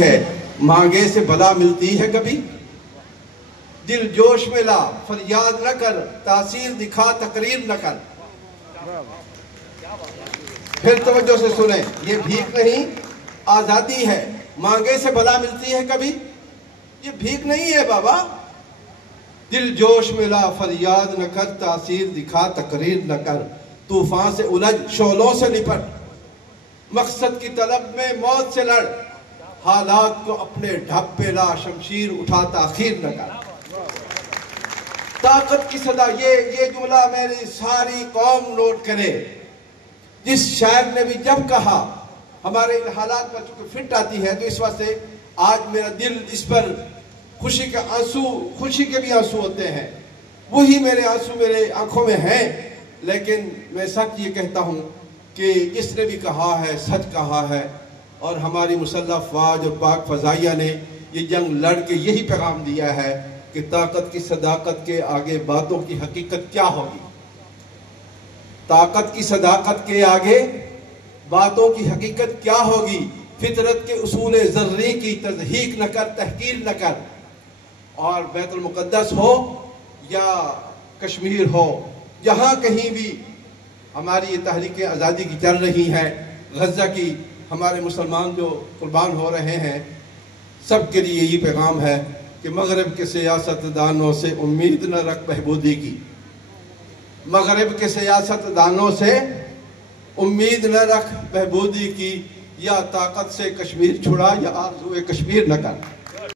है, मांगे से भला मिलती है कभी। दिल जोश में ला, फरियाद न कर, तासीर दिखा तकरीर न कर। फिर तवज्जो से सुने, ये भीख नहीं आजादी है। मांगे से भला मिलती है कभी, ये भीख नहीं है बाबा। दिल जोश में ला, फरियाद न कर, तासीर दिखा तकरीर न कर। तूफान से उलझ, शोलों से निपट, मकसद की तलब में मौत से लड़। हालात को अपने ढप पे ला, शमशीर उठा ताखीर न कर। ताकत की सदा, ये जुमला मेरी सारी कौम नोट करे। जिस शायर ने भी जब कहा, हमारे इन हालात पर चूंकि फिट आती है, तो इस वास्ते आज मेरा दिल इस पर खुशी के आंसू, खुशी के भी आंसू होते हैं। वही मेरे आंसू मेरे आंखों में हैं। लेकिन मैं सच ये कहता हूँ कि जिसने भी कहा है सच कहा है। और हमारी मुसल्लह फ़ौज और पाक फ़ज़ाइया ने ये जंग लड़ के यही पैगाम दिया है कि ताकत की सदाकत के आगे बातों की हकीकत क्या होगी। ताकत की सदाकत के आगे बातों की हकीकत क्या होगी। फितरत के उसूल ज़र्री की तज़हीक न कर, तहकीर न कर। और बैतुल मुक़द्दस हो या कश्मीर हो, जहाँ कहीं भी हमारी ये तहरीक आज़ादी की चल रही है, गज़ा की हमारे मुसलमान जो कुर्बान हो रहे हैं, सब के लिए यही पैगाम है कि मगरब के सियासतदानों से उम्मीद न रख बहबूदी की। मगरब के सियासतदानों से उम्मीद न रख बहबूदी की। या ताकत से कश्मीर छुड़ा या आरज़ूए कश्मीर न कर।